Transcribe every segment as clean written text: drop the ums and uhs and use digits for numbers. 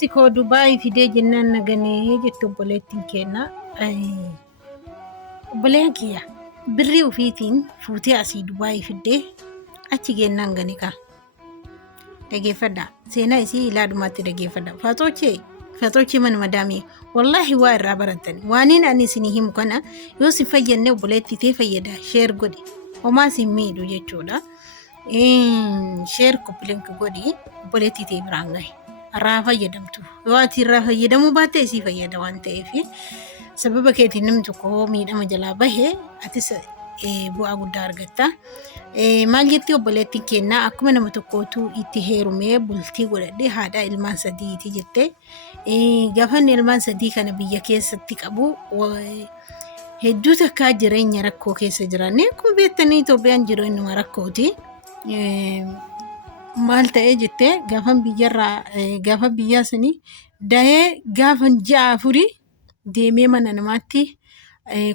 Jaarsi koo Dubaay fidee jennaan naganee jettu obboleettiin kenna. Obboleen kiyya birrii ofiitiin fuutee asii Dubaay fiddee achi gennaan gane ka. Dhageeffadha. Seenaa isii ilaalumaatti dhageeffadha. Faatoochee mana madaamii wallahi waa irraa baratan. Waaniin ani isinii himu kana yoo si fayyadne obboleettii tee fayyada. Sheer godhi. Homaa si miidhu jechuudha. Sheer koppilink godhi obboleettii tee biraan gahe. Irraa fayyadamtu. Yoo ati irraa fayyadamuu baatte isii fayyada waan ta'eef sababa keetiin namni tokko miidhama jalaa bahee atis bu'aa guddaa argatta. Maal jetti obboleettiin kennaa akkuma nama tokkootu itti heerumee bultii godhadhee haadha ilmaan sadiiti jette. Gaafan ilmaan sadii kana biyya keessatti qabu hedduu takkaa jireenya rakkoo keessa jiran. Kun beektanii Itoophiyaan jireenya rakkooti. Maal ta'ee jettee gaafan biyyaa sanii dahee gaafan ja'a afurii deemee mana namaatti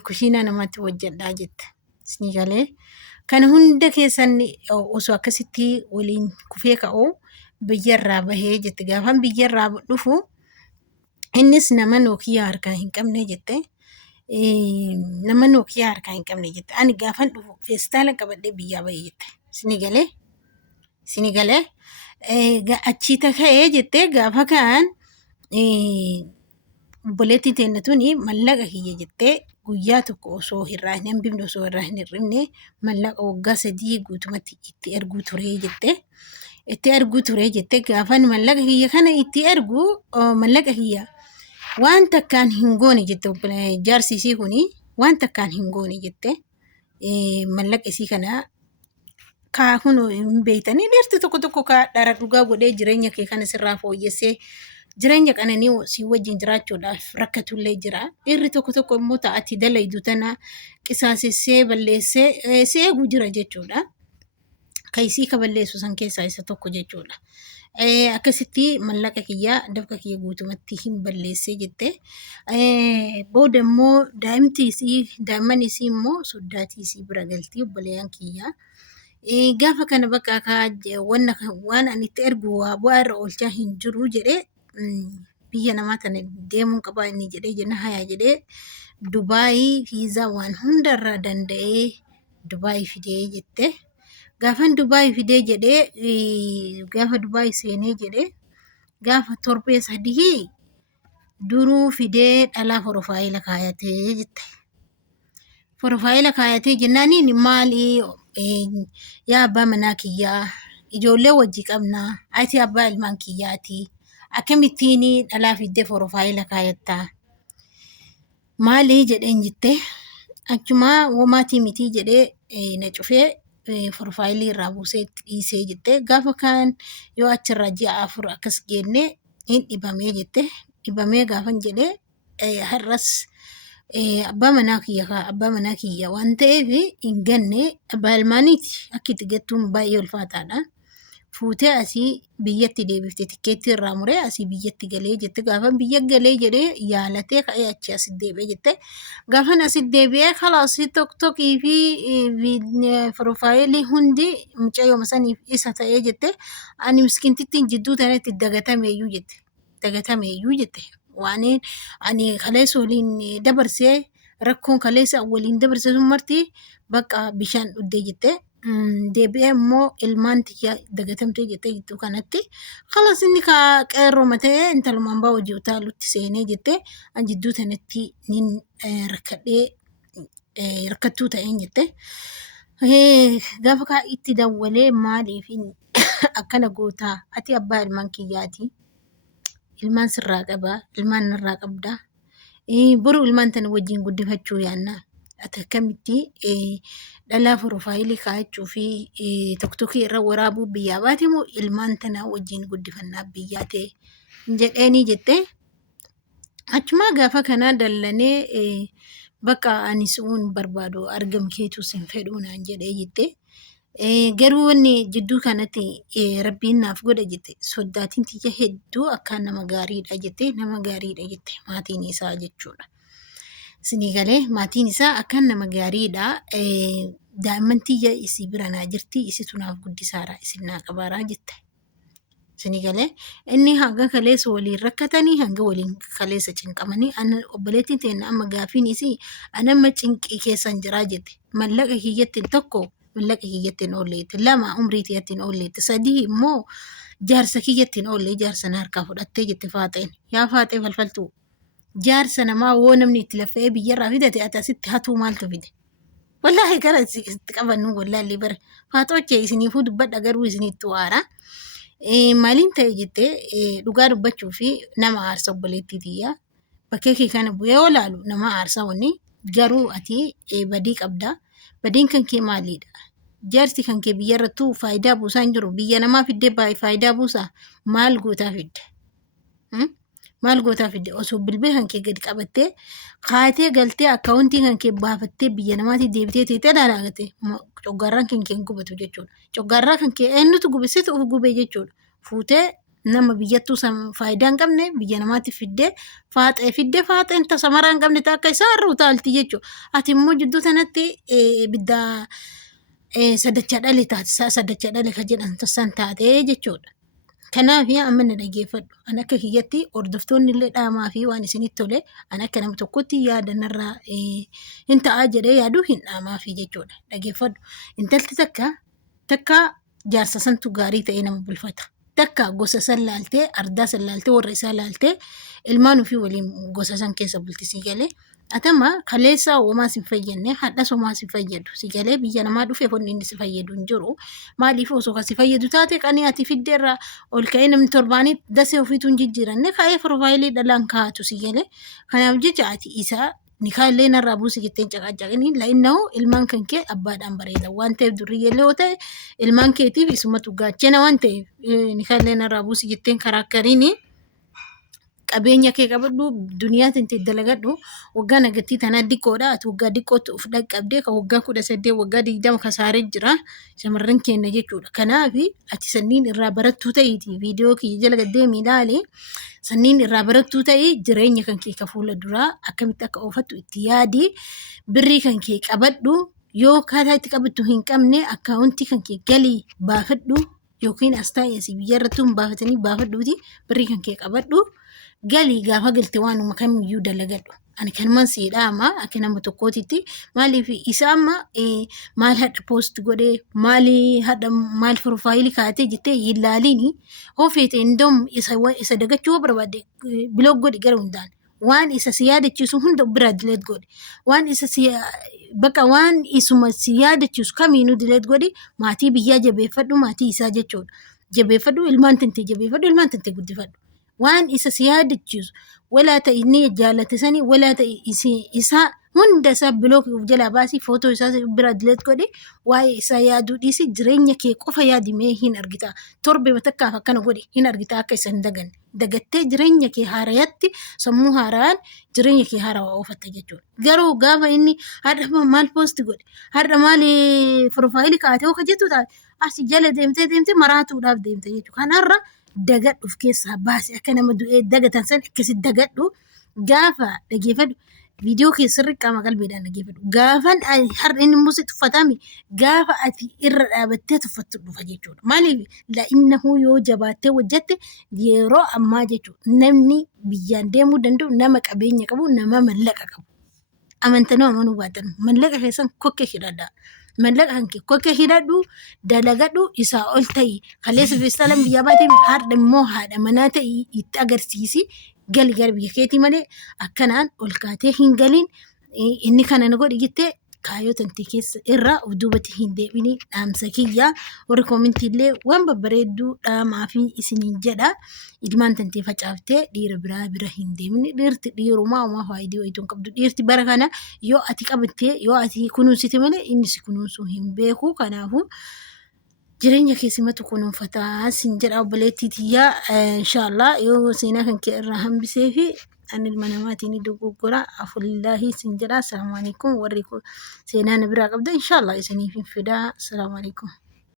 kushiinaa namaatti hojjedhaa jette. Isin galee kana hunda keessan osoo akkasitti waliin kufee ka'uu biyyarraa bahee jette. Gaafan biyyarraa dhufu innis nama Nookiyaa harkaa hin qabne jette. Nama Nookiyaa harkaa hin qabne jette. Ani gaafan dhufu feestaala qabadhee biyyaa bahee jette. Isin galee achii taka'ee jettee gaafa kaan obboleettii teenya tuni mallaqa kiyya jettee guyyaa tokko osoo irraa hin hambifne osoo irraa hin hir'ifne mallaqa waggaa 3 guutumatti itti erguu ture jette. Itti erguu ture jette gaafan mallaqa kiyya kana itti ergu mallaqa kiyya waan takkaan hin goone jette jaarsi isii kuni waan takkaan hin goone jette. Mallaqa isii kana kun hin beeytanii dhiirti tokko dhara dhugaa godhee jireenya kee kana sirraa fooyyessee jireenya qananii si wajjin jiraachuudhaaf rakkatullee jira. Dhiirri tokko immoo ta'atti dalaydu tana qisaasessee balleessee si eeguu jira jechuudha. Kan isii ka balleessu san keessaa isa tokko jechuudha. Akkasitti mallaqa kiyyaa dafqa kiyya guutumatti hin balleessee jette. Booda immoo daa'imman isii immoo soddaatii isii bira galtii obboleeyyan kiyyaa. Gaafa kana bakka waan ani itti ergu bu'aa irra oolchaa hin jiru jedhee biyya namaa tana deemuun qabaa inni jedhee jenna hayaa jedhee Dubaayii viizaa waan hundarraa danda'ee Dubaayii fidee jette. Gaafan Dubaayii fidee jedhee gaafa Dubaayii seenee jedhee gaafa torbee 3 duruu fidee dhalaa porofaayila kaayatee jette. Porofaayila kaayatee jennaaniin maali yaa abbaa manaa kiyyaa ijoollee wajji qabnaa ati abbaa ilmaan kiyyaati. Akkamittiin dhalaa fiddee porofaayila kaayattaa maali jedheen jette. Achumaa womaatii mitii jedhee na cufee porofaayilii irraa buusee dhiisee jette. Gaafa kaan yoo achirraa ji'a 4 akkas geenne hin dhibamee jette. Dhibamee gaafan jedhee har'as abbaa manaa kiyya waan ta'eef hin ganne abbaa ilmaaniiti akka itti gattuun baay'ee ulfaataadha. Fuutee asii biyyatti deebifte tikkeetti irraa muree asii biyyatti galee jette. Gaafan biyya galee jedhee yaalatee ka'ee achi asitti deebi'ee jette. Gaafan asitti deebi'ee kalaas tokkii fi porofaayilii hundi mucayyoo saniif isa ta'ee jette. Ani miskiintittiin jidduu tanatti dagatameeyyuu jette. Waan ani kaleessa waliin dabarsee rakkoon kaleessa waliin dabarsee sun marti bakka bishaan dhuddee jette. Deebi'ee immoo ilmaan tiyyaa dagatamtee jettee jettu kanatti kalaas inni qeerroo matee intalumaan baa hojii utaalutti seenee jette. An jidduu tanatti nin rakkattuu ta'een jette. Gaafa kaa itti dawwalee maaliif akkana gootaa ati abbaa ilmaan kiyyaati. Ilmaan sirraa qabaa, ilmaan narraa qabdaa. Boruu ilmaan tana wajjin guddifachuu yaannaa. Ati akkamitti dhalaa porofaayilii kaa'achuu fi tokkokkii irra waraabuu biyyaa baate moo ilmaan tana wajjin guddifannaa biyyaa ta'e jedheenii jette. Achumaa gaafa kanaa dallanee bakka ani su'uun barbaadu argamkeetu sin fedhuu naan jedhee jette. Garuu wanni jidduu kanatti rabbiin naaf godha jette. Soddaatiin tiyya hedduu akkaan nama gaariidha jette. Nama gaariidha jette maatiin isaa jechuudha. Isinii galee maatiin isaa akkaan nama gaariidha. Daa'imman tiyya isii bira naa jirti. Isitu naaf guddisaadha. Isin naa qabaaraa jette. Sinigale inni hanga kaleessa waliin rakkatanii hanga waliin kaleessa cinqamanii ana obboleettiin teenya amma gaafiin isii ana amma cinqii keessan jiraa jette mallaqa kiyyattiin tokko mallaqa kiyyattiin oolleetti lama umrii tiyyattiin oolleetti sadii immoo jaarsa kiyyattiin oollee jaarsa na harkaa fudhattee jette faaxeen yaa faaxee falfaltuu jaarsa namaa woo namni itti laffa'ee biyyarraa fidate ati asitti hatuu maaltu fide wallaahi gara itti qabannu wallaallee bare faaxoochee isiniifuu dubbadha garuu isiniitti waara. Maaliin ta'e jettee dhugaa dubbachuu fi nama aarsa obboleettii tiyyaa bakkee kee kana bu'ee olaalu nama aarsaa wanni garuu ati badii qabda. Badiin kan kee maalidha? Jaarsi kan kee biyyarrattuu faayidaa buusaa hin jiru. Biyya namaa fiddee faayidaa buusaa maal gootaa fidde? Maal gootaa fidde? Osoo bilbila kan kee gadi qabattee kaatee galtee akkaawuntii kan kee baafattee biyya namaatti deebitee teessee dhalaagate coggaarraan kan kee hin gubatu jechuudha. Coggaarraa kan kee eenyutu gubisitu of gubee jechuudha. Fuutee nama biyyattuu faayidaa hin qabne biyya namaatti fiddee faaxeen tasa maraa hin qabne akka isaa irra utaalti jechuudha. Ati immoo jidduu sanatti biddaa sadachaa dhale taate sadachaa dhale kan jedhan san taatee jechuudha. Kanaaf amma na dhageeffadhu. An akka kiyyatti hordoftoonni illee dhaamaa fi waan isinitti tole an akka nama tokkotti yaada narraa hin ta'a jedhee yaaduu hin dhaamaa fi jechuudha. Dhageeffadhu. Intalti takka jaarsa santu gaarii ta'ee nama bulfata. Takka gosa san laaltee ardaa san laaltee warra isaa laaltee ilmaan ofii waliin gosa san keessa bulti si galee. Atama kaleessa uumaas hin fayyadne hadhas uumaas hin fayyadu si galee biyya namaa dhufee foonni inni si fayyadu hin jiru maaliif osoo kan si fayyadu taate qanii ati fiddeerra ol ka'ee namni torbaanii dasee ofiitu hin jijjiiranne ka'ee piroofaayilii dhalaan kaa'atu si galee kanaaf jecha ati isaa nikaallee narraa buusi jetteen caqacaqanii la'innahu ilmaan kan kee abbaadhaan bareeda waan ta'eef durriyyellee yoo ta'e ilmaan keetiif isumatu gaachena waan ta'eef nikaallee narraa buusi jetteen karaakariini. Qabeenya kee qabadhu duniyaa tinti dalagadhu waggaa nagatii tanaa diqqoodha ati waggaa diqqootti of dhaqqabdee kan waggaa 18 waggaa 20 kasaaree jira shamarran keenya jechuudha. Kanaaf ati sanniin irraa barattuu ta'iiti viidiyoo kiyya jala gaddeemii ilaali sanniin irraa barattuu ta'ii jireenya kan kee ka fuula duraa akkamitti akka oofattu itti yaadi birrii kan kee qabadhu yoo kaataa itti qabattu hin qabne akkaawuntii kan kee galii baafadhu yookiin as taa'ee biyyarrattuu hin baafatanii baafadhuuti birrii kan kee qabadhu. Galii gaafa galte waanuma kamiyyuu dalagadhu. Ani kanumaan siidha amma akka nama tokkootitti maaliif isa amma maal hadha poost godhee maal piroofaayilii kaatee jettee hin laaliini ofeete indoom isa dagachuu barbaade biloog godhi gara hundaan waan isa si yaadachiisu hunda biraa dileet godhi waan isa waan isuma si yaadachiisu kamiinuu dileet godhi maatii biyyaa jabeeffadhu maatii isaa jechuudha. Jabeeffadhu ilmaan tantee jabeeffadhu ilmaan tantee guddifadhu. Waan isa si yaadachiisu walaa ta'e inni jaallate sanii walaa ta'e isaa hunda isaa biloog jalaa baasii footoo isaa bira dileet godhe waa'ee isaa yaaduu dhiisi jireenya kee qofa yaadimee hin argita. Torbe matakkaaf akkana godhe hin argita akka isa hin daganne. Dagattee jireenya kee haarayatti sammuu haaraan jireenya kee haarawaa oofatta jechuudha. Garuu gaafa inni har'a maal poosti godhe har'a maal piroofaayilii kaatee akka jettu taate asi jala deemtee maraatuudhaaf deemte jechuudha. Kanarra dagadhuuf keessaa baase akka nama du'ee dagatan san akkasitti dagadhu gaafa dhageeffadhu viidiyoo keessarri qaama qalbiidhaan dhageeffadhu gaafan har'a inni immoo si tuffatame gaafa ati irra dhaabattee tuffattu dhufa jechuudha. Maaliif la'innahu yoo jabaattee hojjette yeroo ammaa jechuudha namni biyyaan deemuu danda'u nama qabeenya qabu nama mallaqa qabu. Amantanoo amanuu baatan mallaqa keessan kokkee hidhadhaa. Mallaqa hanke kokkee hidhadhu dalagadhu isaa ol ta'ii kaleessa feestaalaan biyyaa baatee haadha immoo haadha manaa ta'ii itti agarsiisi gali gara biyya keetii malee akkanaan ol kaatee hin galiin inni kana na godhi jettee kaayyoo tantee keessa irraa of duubatti hin deebini dhaamsa kiyyaa warri koomintiillee waan babbareedduu dhaamaa fi isiniin jedha ilmaan tantee facaaftee dhiira biraa bira hin deemne dhiirti dhiirumaa uumaa faayidii wayituun qabdu dhiirti bara kana yoo ati qabattee yoo ati kunuunsite malee inni si kunuunsuu hin beeku kanaafuu jireenya keessumatu kunuunfataa sin jedha obboleettii tiyyaa inshaallah yoo seenaa kan kee irraa hambisee fi ani ilma namaatiin dogoggora afulillahi sin jedha. Assalamu alaikum warri seenaa na biraa qabda inshaallah isiniif fidaa. Assalamu alaikum.